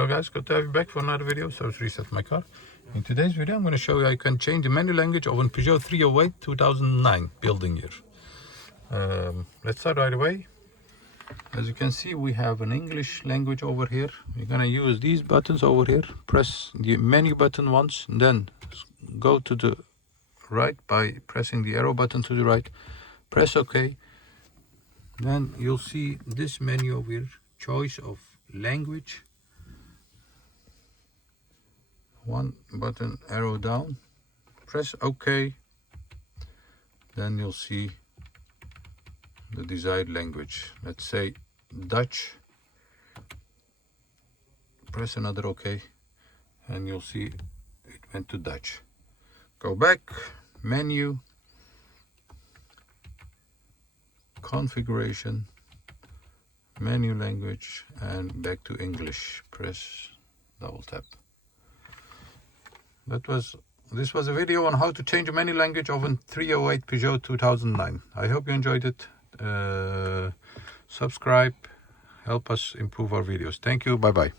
Hello guys, good to have you back for another video. So let's reset my car. In today's video I'm going to show you how you can change the menu language of a Peugeot 308 2009 building year. Let's start right away. As you can see, we have an English language over here. We're going to use these buttons over here. Press the menu button once, and then go to the right by pressing the arrow button to the right. Press OK. Then you'll see this menu over here, choice of language. One button, arrow down, press OK. Then you'll see the desired language. Let's say Dutch. Press another OK, and you'll see it went to Dutch. Go back, menu, configuration, menu language, and back to English. Press double tap. This was a video on how to change a menu language of a 308 Peugeot 2009. I hope you enjoyed it. Subscribe, help us improve our videos. Thank you, bye bye.